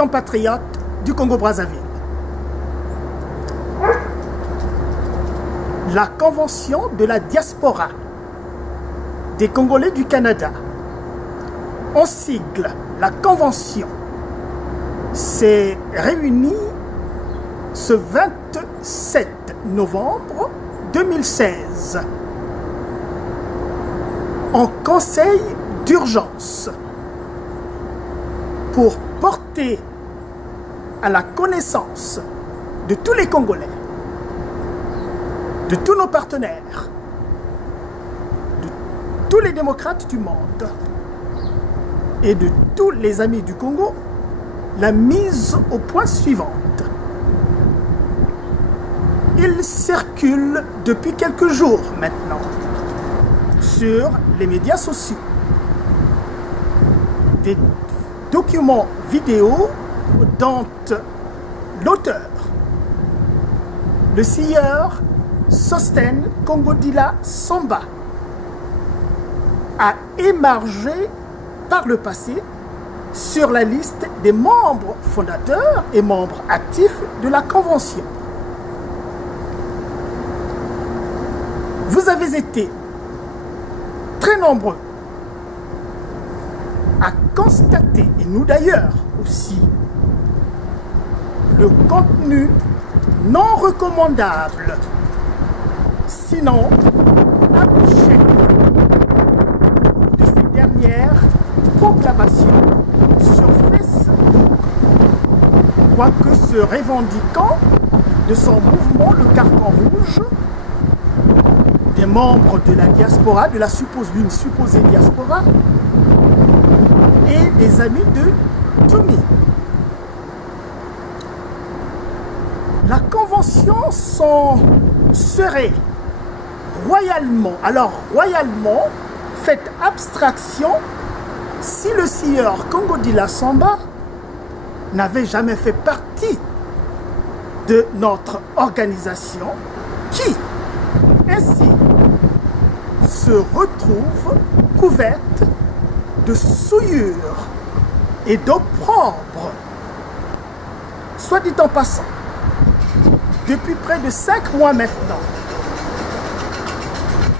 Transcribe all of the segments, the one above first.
compatriotes du Congo-Brazzaville. La Convention de la diaspora des Congolais du Canada, en sigle, la Convention, s'est réunie ce 27 novembre 2016 en conseil d'urgence pour porter à la connaissance de tous les Congolais, de tous nos partenaires, de tous les démocrates du monde et de tous les amis du Congo, la mise au point suivante. Il circule depuis quelques jours maintenant sur les médias sociaux des documents vidéo dont l'auteur, le sieur Sostène Congo-Dila Samba, a émargé par le passé sur la liste des membres fondateurs et membres actifs de la Convention. Vous avez été très nombreux à constater, et nous d'ailleurs aussi, le contenu non recommandable, sinon abject, de ces dernières proclamations sur Facebook, quoique se revendiquant de son mouvement Le Carcan Rouge, des membres de la diaspora, d'une supposée diaspora, et des amis de Tumi. La Convention serait royalement, faite abstraction si le sieur Congo-Dila Samba n'avait jamais fait partie de notre organisation qui, ainsi, se retrouve couverte de souillure et d'opprobre. Soit dit en passant, depuis près de 5 mois maintenant,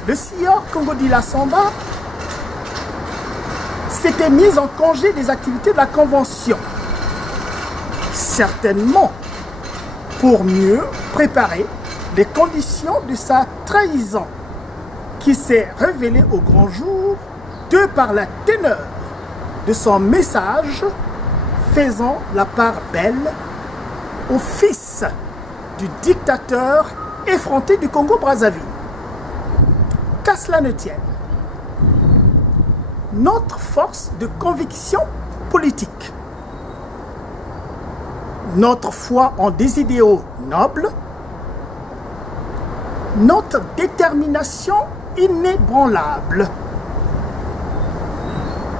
le sieur Congo-Dila Samba s'était mis en congé des activités de la Convention, certainement pour mieux préparer les conditions de sa trahison qui s'est révélée au grand jour de par la teneur de son message faisant la part belle au fils du dictateur effronté du Congo-Brazzaville. Qu'à cela ne tienne, notre force de conviction politique, notre foi en des idéaux nobles, notre détermination inébranlable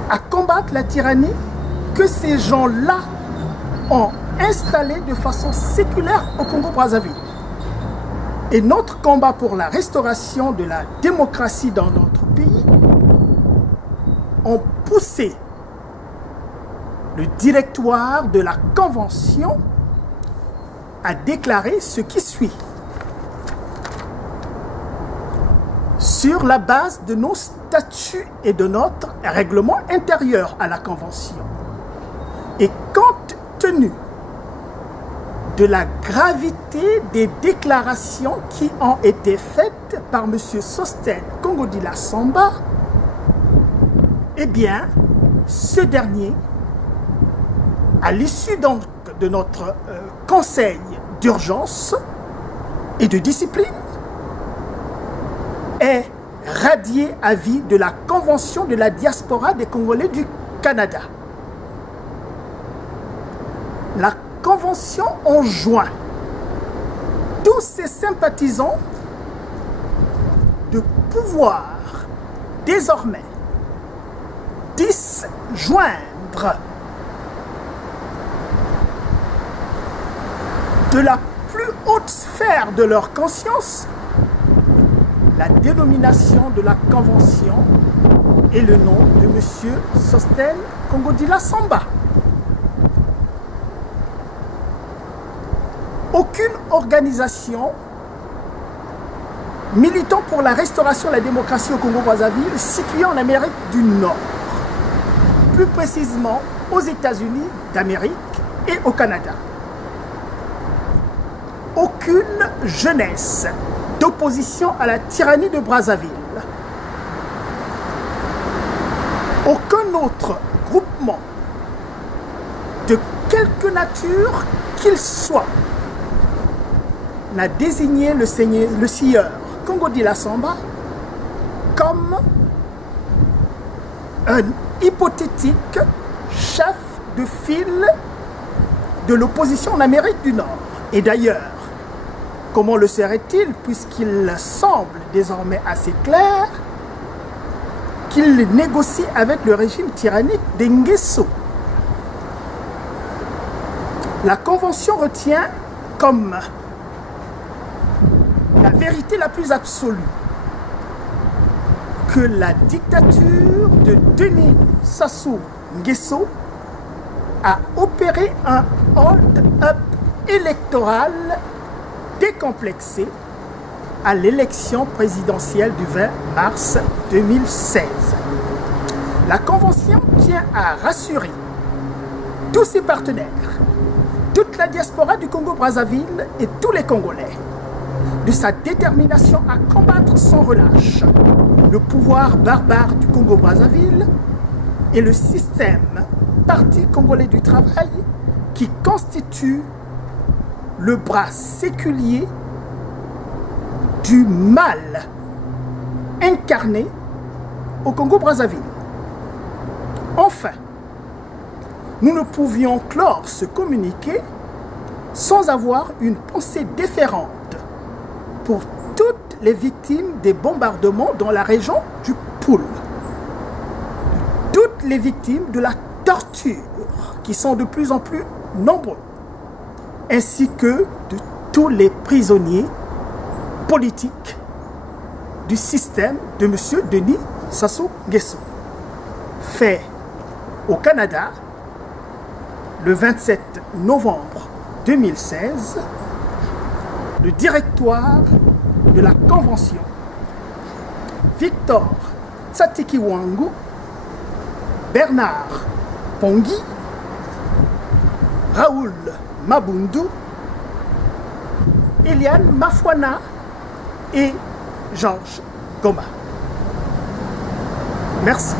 à combattre la tyrannie que ces gens-là ont installée de façon séculaire au Congo-Brazzaville, et notre combat pour la restauration de la démocratie dans notre pays ont poussé le directoire de la Convention à déclarer ce qui suit. Sur la base de nos statuts et de notre règlement intérieur à la Convention, et compte tenu de la gravité des déclarations qui ont été faites par M. Sostène Congo-Dila Samba, eh bien, ce dernier, à l'issue donc de notre conseil d'urgence et de discipline, est radié à vie de la Convention de la diaspora des Congolais du Canada. La Convention enjoint tous ses sympathisants de pouvoir désormais disjoindre de la plus haute sphère de leur conscience la dénomination de la Convention et le nom de M. Sostène Congo-Dila Samba. aucune organisation militant pour la restauration de la démocratie au Congo-Brazzaville située en Amérique du Nord, plus précisément aux États-Unis d'Amérique et au Canada. Aucune jeunesse d'opposition à la tyrannie de Brazzaville. Aucun autre groupement de quelque nature qu'il soit n'a désigné le sieur Congo-Dila Samba comme un hypothétique chef de file de l'opposition en Amérique du Nord. Et d'ailleurs, comment le serait-il, puisqu'il semble désormais assez clair qu'il négocie avec le régime tyrannique d'Ngeso. La Convention retient comme la vérité la plus absolue que la dictature de Denis Sassou Nguesso a opéré un hold-up électoral décomplexé à l'élection présidentielle du 20 mars 2016. La Convention tient à rassurer tous ses partenaires, toute la diaspora du Congo-Brazzaville et tous les Congolais de sa détermination à combattre sans relâche le pouvoir barbare du Congo-Brazzaville et le système Parti congolais du travail qui constitue le bras séculier du mal incarné au Congo-Brazzaville. Enfin, nous ne pouvions clore ce communiqué sans avoir une pensée déférente pour toutes les victimes des bombardements dans la région du Poul, toutes les victimes de la torture qui sont de plus en plus nombreux, ainsi que de tous les prisonniers politiques du système de M. Denis Sassou Nguesso. Fait au Canada le 27 novembre 2016, le directoire de la Convention, Victor Tsatikiwangu, Bernard Pongui, Raoul Mabundu, Eliane Mafwana et Georges Goma. Merci.